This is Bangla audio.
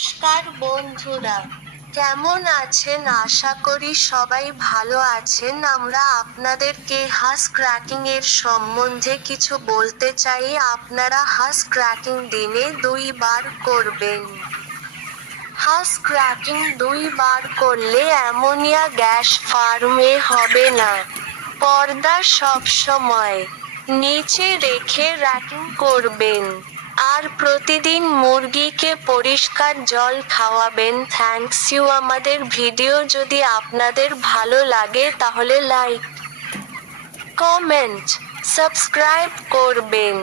নমস্কার বন্ধুরা, কেমন আছেন? আশা করি সবাই ভালো আছেন। আমরা আপনাদেরকে হাঁস ক্র্যাকিং এর সম্বন্ধে কিছু বলতে চাই। আপনারা হাঁস ক্র্যাকিং দিনে 2 বার করবেন। হাঁস ক্র্যাকিং 2 বার করলে অ্যামোনিয়া গ্যাস ফার্মে হবে না। পর্দা সবসময় নিচে রেখে র্যাকিং করবেন। আর প্রতিদিন মুরগিকে পরিষ্কার জল খাওয়াবেন। Thanks you. আমাদের ভিডিও যদি আপনাদের ভালো লাগে তাহলে লাইক, কমেন্ট, সাবস্ক্রাইব করবেন।